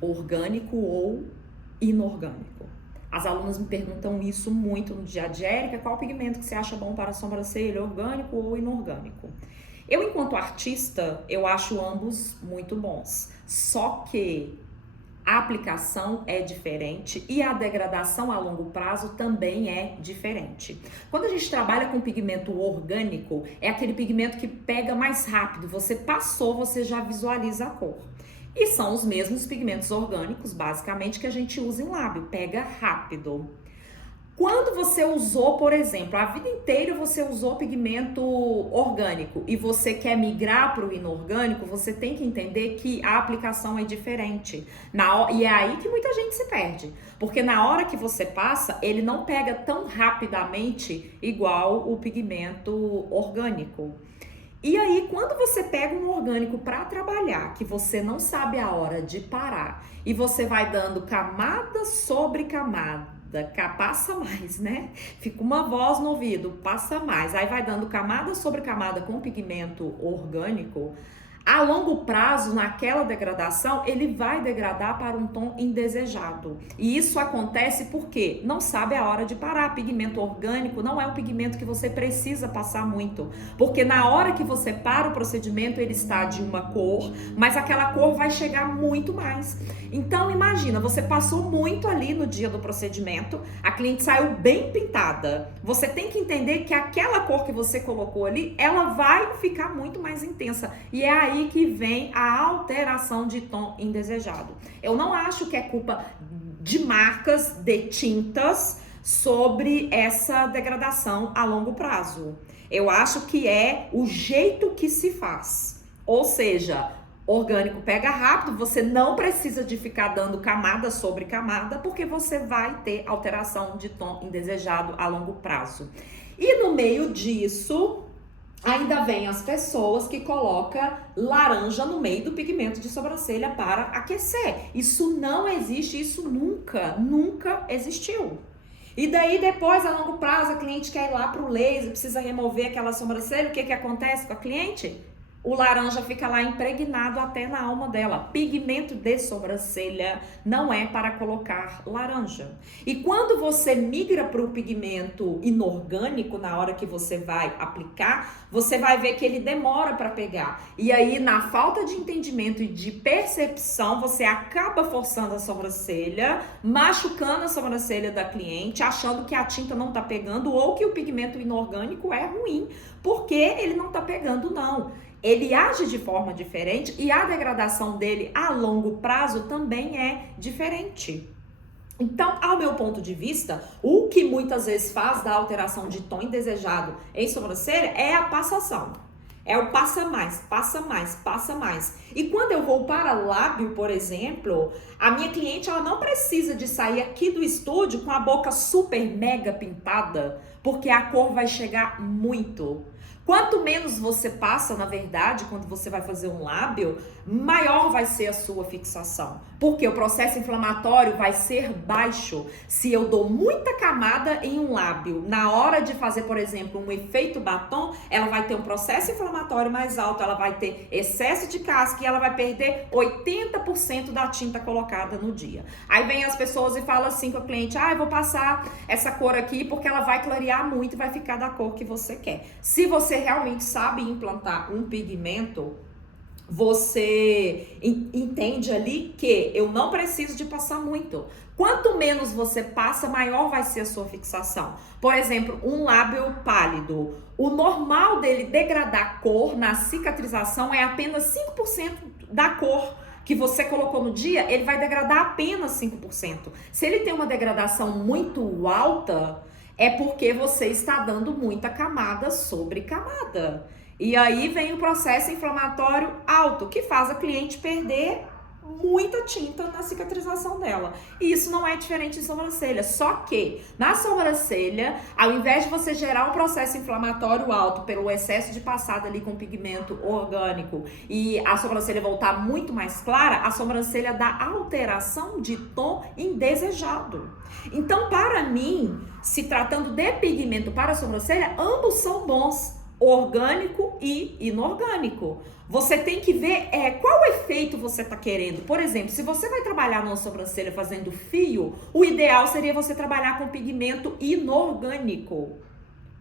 orgânico ou inorgânico? As alunas me perguntam isso muito no dia a dia. Érica, qual pigmento que você acha bom para a sobrancelha, orgânico ou inorgânico? Eu, enquanto artista, eu acho ambos muito bons. Só que a aplicação é diferente e a degradação a longo prazo também é diferente. Quando a gente trabalha com pigmento orgânico, é aquele pigmento que pega mais rápido. Você passou, você já visualiza a cor. E são os mesmos pigmentos orgânicos, basicamente, que a gente usa em lábio. Pega rápido. Quando você usou, por exemplo, a vida inteira você usou pigmento orgânico e você quer migrar para o inorgânico, você tem que entender que a aplicação é diferente. E é aí que muita gente se perde. Porque na hora que você passa, ele não pega tão rapidamente igual o pigmento orgânico. E aí, quando você pega um orgânico para trabalhar, que você não sabe a hora de parar, e você vai dando camada sobre camada, passa mais, né? Fica uma voz no ouvido, passa mais. Aí vai dando camada sobre camada com pigmento orgânico. A longo prazo, naquela degradação, ele vai degradar para um tom indesejado. E isso acontece porque não sabe a hora de parar. Pigmento orgânico não é um pigmento que você precisa passar muito. Porque na hora que você para o procedimento, ele está de uma cor, mas aquela cor vai chegar muito mais. Então, imagina, você passou muito ali no dia do procedimento, a cliente saiu bem pintada. Você tem que entender que aquela cor que você colocou ali, ela vai ficar muito mais intensa. E é aí que vem a alteração de tom indesejado. Eu não acho que é culpa de marcas de tintas sobre essa degradação a longo prazo. Eu acho que é o jeito que se faz. Ou seja, orgânico pega rápido, você não precisa de ficar dando camada sobre camada, porque você vai ter alteração de tom indesejado a longo prazo. E no meio disso, ainda vem as pessoas que colocam laranja no meio do pigmento de sobrancelha para aquecer. Isso não existe, isso nunca existiu. E daí depois, a longo prazo, a cliente quer ir lá pro laser, precisa remover aquela sobrancelha, o que acontece com a cliente? O laranja fica lá impregnado até na alma dela. Pigmento de sobrancelha não é para colocar laranja. E quando você migra para o pigmento inorgânico, na hora que você vai aplicar, você vai ver que ele demora para pegar. E aí, na falta de entendimento e de percepção, você acaba forçando a sobrancelha, machucando a sobrancelha da cliente, achando que a tinta não está pegando ou que o pigmento inorgânico é ruim, porque ele não está pegando, não. Ele age de forma diferente e a degradação dele a longo prazo também é diferente. Então, ao meu ponto de vista, o que muitas vezes faz da alteração de tom indesejado em sobrancelha é a passação. É o passa mais, passa mais, passa mais. E quando eu vou para lábio, por exemplo, a minha cliente ela não precisa de sair aqui do estúdio com a boca super mega pintada, porque a cor vai chegar muito. Quanto menos você passa, na verdade, quando você vai fazer um lábio, maior vai ser a sua fixação. Porque o processo inflamatório vai ser baixo. Se eu dou muita camada em um lábio, na hora de fazer, por exemplo, um efeito batom, ela vai ter um processo inflamatório mais alto, ela vai ter excesso de casca e ela vai perder 80% da tinta colocada no dia. Aí vem as pessoas e falam assim com a cliente, eu vou passar essa cor aqui porque ela vai clarear muito e vai ficar da cor que você quer. Se você realmente sabe implantar um pigmento, você entende ali que eu não preciso de passar muito. Quanto menos você passa, maior vai ser a sua fixação. Por exemplo, um lábio pálido. O normal dele degradar cor na cicatrização é apenas 5% da cor que você colocou no dia, ele vai degradar apenas 5%. Se ele tem uma degradação muito alta, é porque você está dando muita camada sobre camada. E aí vem o processo inflamatório alto, que faz a cliente perder muita tinta na cicatrização dela. E isso não é diferente em sobrancelha. Só que na sobrancelha, ao invés de você gerar um processo inflamatório alto pelo excesso de passada ali com pigmento orgânico e a sobrancelha voltar muito mais clara, a sobrancelha dá alteração de tom indesejado. Então, para mim, se tratando de pigmento para a sobrancelha, ambos são bons. orgânico e inorgânico. Você tem que ver qual efeito você está querendo. Por exemplo, se você vai trabalhar numa sobrancelha fazendo fio, o ideal seria você trabalhar com pigmento inorgânico.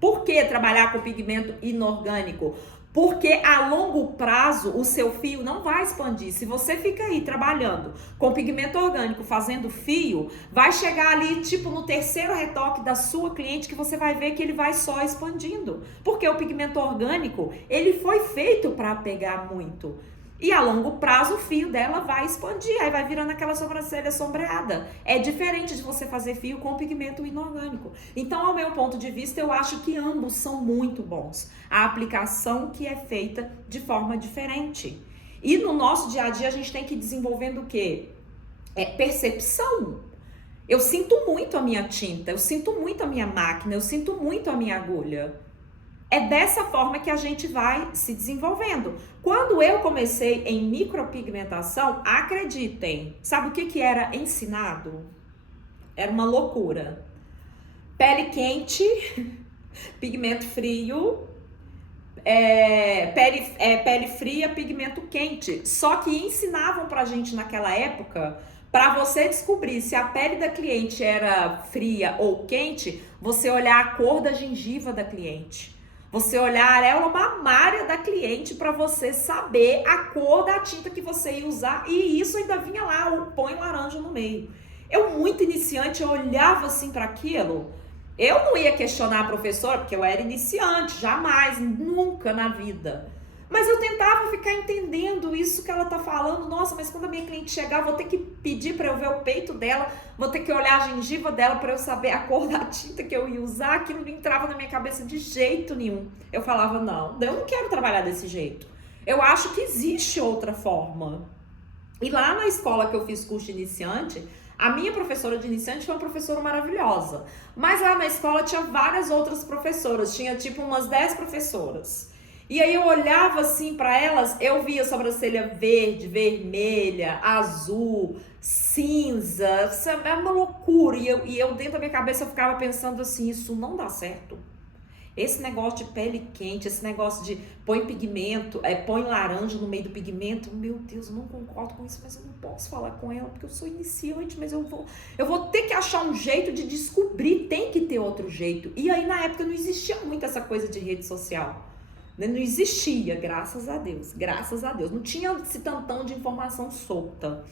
Por que trabalhar com pigmento inorgânico? Porque a longo prazo o seu fio não vai expandir. Se você fica aí trabalhando com pigmento orgânico, fazendo fio, vai chegar ali tipo no terceiro retoque da sua cliente que você vai ver que ele vai só expandindo. Porque o pigmento orgânico, ele foi feito para pegar muito. E a longo prazo o fio dela vai expandir, aí vai virando aquela sobrancelha sombreada. É diferente de você fazer fio com pigmento inorgânico. Então, ao meu ponto de vista, eu acho que ambos são muito bons. A aplicação que é feita de forma diferente. E no nosso dia a dia a gente tem que ir desenvolvendo o quê? Percepção. Eu sinto muito a minha tinta, eu sinto muito a minha máquina, eu sinto muito a minha agulha. É dessa forma que a gente vai se desenvolvendo. Quando eu comecei em micropigmentação, acreditem, sabe o que era ensinado? Era uma loucura. Pele quente, pigmento frio, pele fria, pigmento quente. Só que ensinavam pra gente naquela época, para você descobrir se a pele da cliente era fria ou quente, você olhar a cor da gengiva da cliente. Você olhar a areola mamária da cliente para você saber a cor da tinta que você ia usar. E isso ainda vinha lá, o põe laranja no meio. Eu, muito iniciante, eu olhava assim para aquilo. Eu não ia questionar a professora, porque eu era iniciante, jamais, nunca na vida. Mas eu tentava ficar entendendo isso que ela tá falando. Nossa, mas quando a minha cliente chegar, eu vou ter que pedir para eu ver o peito dela, vou ter que olhar a gengiva dela para eu saber a cor da tinta que eu ia usar. Aquilo não entrava na minha cabeça de jeito nenhum. Eu falava, não, eu não quero trabalhar desse jeito. Eu acho que existe outra forma. E lá na escola que eu fiz curso de iniciante, a minha professora de iniciante foi uma professora maravilhosa. Mas lá na escola tinha várias outras professoras, tinha tipo umas 10 professoras. E aí eu olhava assim para elas, eu via sobrancelha verde, vermelha, azul, cinza, é uma loucura. E eu dentro da minha cabeça eu ficava pensando assim, isso não dá certo. Esse negócio de pele quente, esse negócio de põe pigmento, põe laranja no meio do pigmento, meu Deus, eu não concordo com isso, mas eu não posso falar com ela porque eu sou iniciante, mas eu vou ter que achar um jeito de descobrir, tem que ter outro jeito. E aí na época não existia muito essa coisa de rede social. Não existia, graças a Deus, não tinha esse tantão de informação solta.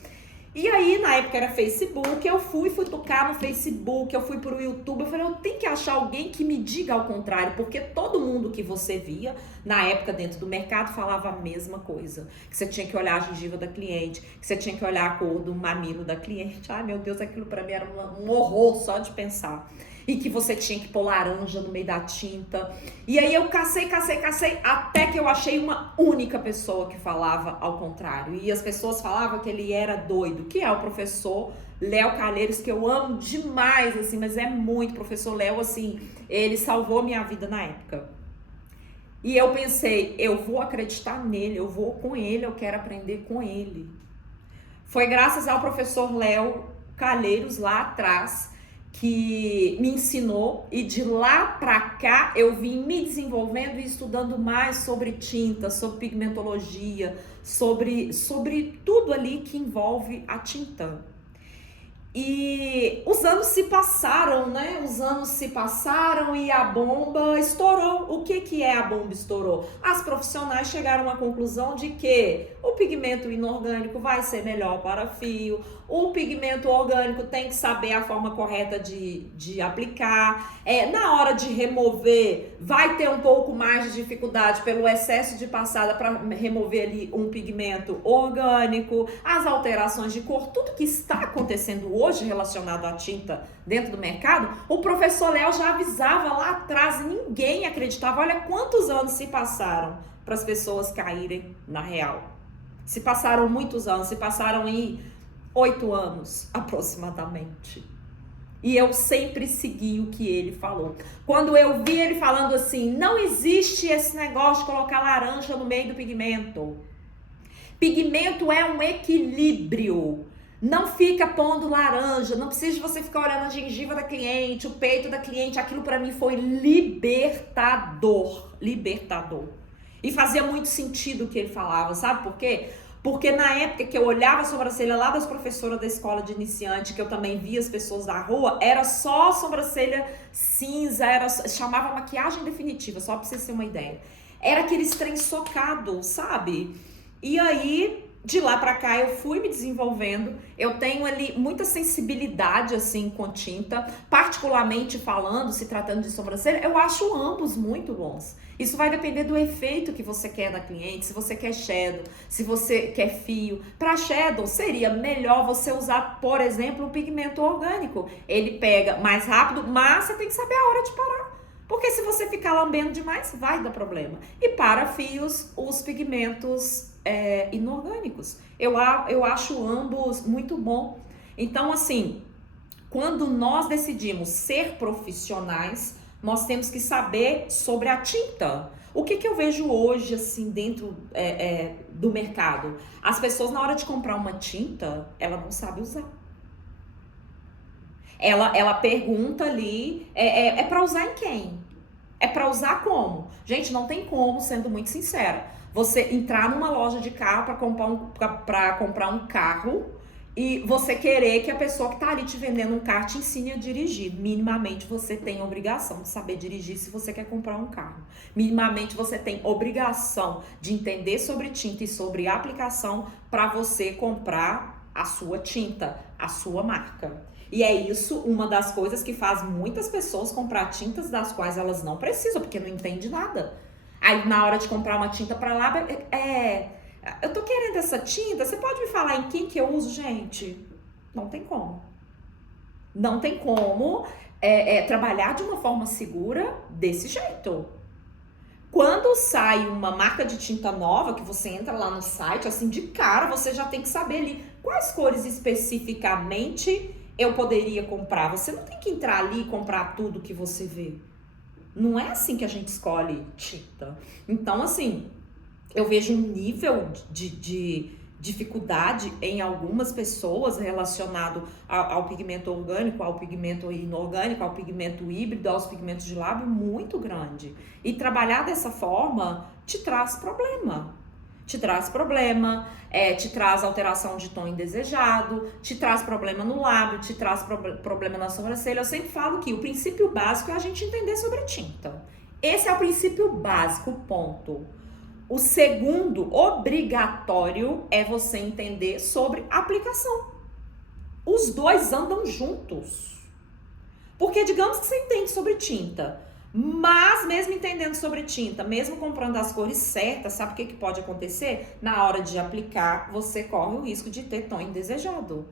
E aí, na época era Facebook, eu fui tocar no Facebook, eu fui pro YouTube, eu falei, eu tenho que achar alguém que me diga ao contrário, porque todo mundo que você via, na época dentro do mercado, falava a mesma coisa, que você tinha que olhar a gengiva da cliente, que você tinha que olhar a cor do mamilo da cliente. Ai, meu Deus, aquilo pra mim era um horror só de pensar. E que você tinha que pôr laranja no meio da tinta. E aí eu cacei, até que eu achei uma única pessoa que falava ao contrário. E as pessoas falavam que ele era doido, que é o professor Léo Calheiros, que eu amo demais, assim, mas é muito. Professor Léo, assim, ele salvou minha vida na época. E eu pensei, eu vou acreditar nele, eu vou com ele, eu quero aprender com ele. Foi graças ao professor Léo Calheiros lá atrás que me ensinou, e de lá pra cá eu vim me desenvolvendo e estudando mais sobre tinta, sobre pigmentologia, sobre tudo ali que envolve a tinta. E os anos se passaram, né? Os anos se passaram e a bomba estourou. O que é a bomba estourou? As profissionais chegaram à conclusão de que o pigmento inorgânico vai ser melhor para fio, o pigmento orgânico tem que saber a forma correta de aplicar, na hora de remover vai ter um pouco mais de dificuldade pelo excesso de passada para remover ali um pigmento orgânico, as alterações de cor, tudo que está acontecendo hoje relacionado à tinta dentro do mercado, o professor Léo já avisava lá atrás e ninguém acreditava. Olha quantos anos se passaram para as pessoas caírem na real. Se passaram muitos anos, se passaram em 8 anos aproximadamente. E eu sempre segui o que ele falou. Quando eu vi ele falando assim, não existe esse negócio de colocar laranja no meio do pigmento. Pigmento é um equilíbrio. Não fica pondo laranja, não precisa de você ficar olhando a gengiva da cliente, o peito da cliente. Aquilo pra mim foi libertador, libertador. E fazia muito sentido o que ele falava, sabe por quê? Porque na época que eu olhava a sobrancelha lá das professoras da escola de iniciante, que eu também via as pessoas da rua, era só sobrancelha cinza, chamava maquiagem definitiva, só pra você ter uma ideia. Era aqueles trem socado, sabe? E aí, de lá pra cá, eu fui me desenvolvendo. Eu tenho ali muita sensibilidade, assim, com tinta. Particularmente falando, se tratando de sobrancelha, eu acho ambos muito bons. Isso vai depender do efeito que você quer da cliente, se você quer shadow, se você quer fio. Para shadow, seria melhor você usar, por exemplo, um pigmento orgânico. Ele pega mais rápido, mas você tem que saber a hora de parar. Porque se você ficar lambendo demais, vai dar problema. E para fios, os pigmentos inorgânicos. Eu acho ambos muito bom. Então, assim, quando nós decidimos ser profissionais, nós temos que saber sobre a tinta. O que eu vejo hoje, assim, dentro do mercado? As pessoas, na hora de comprar uma tinta, ela não sabe usar. Ela pergunta ali, é para usar em quem? É para usar como? Gente, não tem como, sendo muito sincera, você entrar numa loja de carro para comprar um carro e você querer que a pessoa que tá ali te vendendo um carro te ensine a dirigir. Minimamente você tem a obrigação de saber dirigir se você quer comprar um carro. Minimamente você tem obrigação de entender sobre tinta e sobre aplicação para você comprar a sua tinta, a sua marca. E é isso uma das coisas que faz muitas pessoas comprar tintas das quais elas não precisam, porque não entende nada. Aí na hora de comprar uma tinta para lábio, eu tô querendo essa tinta, você pode me falar em quem que eu uso, gente? Não tem como. Não tem como trabalhar de uma forma segura desse jeito. Quando sai uma marca de tinta nova, que você entra lá no site, assim, de cara, você já tem que saber ali quais cores especificamente eu poderia comprar. Você não tem que entrar ali e comprar tudo que você vê. Não é assim que a gente escolhe tinta. Então, assim, eu vejo um nível de dificuldade em algumas pessoas relacionado ao pigmento orgânico, ao pigmento inorgânico, ao pigmento híbrido, aos pigmentos de lábio muito grande. E trabalhar dessa forma te traz problema. Te traz problema, te traz alteração de tom indesejado, te traz problema no lábio, te traz problema na sobrancelha. Eu sempre falo que o princípio básico é a gente entender sobre tinta. Esse é o princípio básico, ponto. O segundo, obrigatório, é você entender sobre aplicação. Os dois andam juntos. Porque digamos que você entende sobre tinta, mas mesmo entendendo sobre tinta, mesmo comprando as cores certas, sabe o que pode acontecer? Na hora de aplicar, você corre o risco de ter tom indesejado.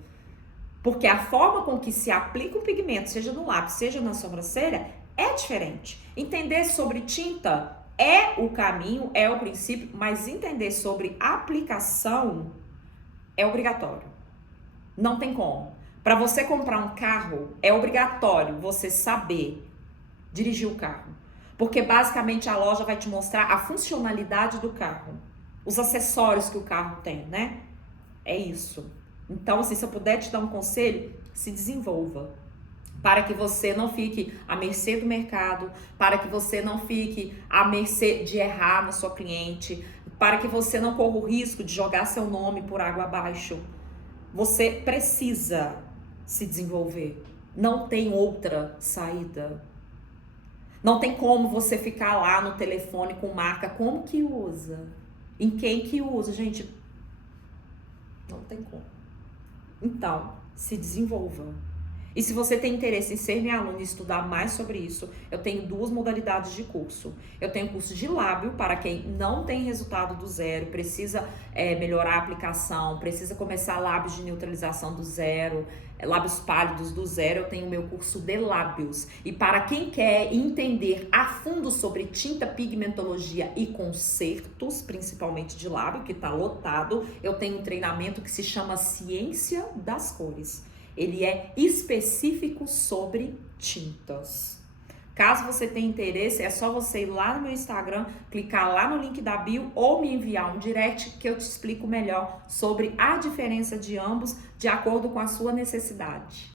Porque a forma com que se aplica o pigmento, seja no lápis, seja na sobrancelha, é diferente. Entender sobre tinta é o caminho, é o princípio, mas entender sobre aplicação é obrigatório. Não tem como. Para você comprar um carro, é obrigatório você saber dirigir o carro. Porque basicamente a loja vai te mostrar a funcionalidade do carro. Os acessórios que o carro tem, né? É isso. Então, assim, se eu puder te dar um conselho, se desenvolva. Para que você não fique à mercê do mercado, para que você não fique à mercê de errar na sua cliente, para que você não corra o risco de jogar seu nome por água abaixo. Você precisa se desenvolver. Não tem outra saída. Não tem como você ficar lá no telefone com marca. Como que usa? Em quem que usa? Gente, não tem como. Então, se desenvolva. E se você tem interesse em ser minha aluna e estudar mais sobre isso, eu tenho 2 modalidades de curso. Eu tenho curso de lábio para quem não tem resultado do zero, precisa melhorar a aplicação, precisa começar lábios de neutralização do zero, lábios pálidos do zero. Eu tenho o meu curso de lábios. E para quem quer entender a fundo sobre tinta, pigmentologia e consertos, principalmente de lábio, que está lotado, eu tenho um treinamento que se chama Ciência das Cores. Ele é específico sobre tintas. Caso você tenha interesse, é só você ir lá no meu Instagram, clicar lá no link da bio ou me enviar um direct que eu te explico melhor sobre a diferença de ambos de acordo com a sua necessidade.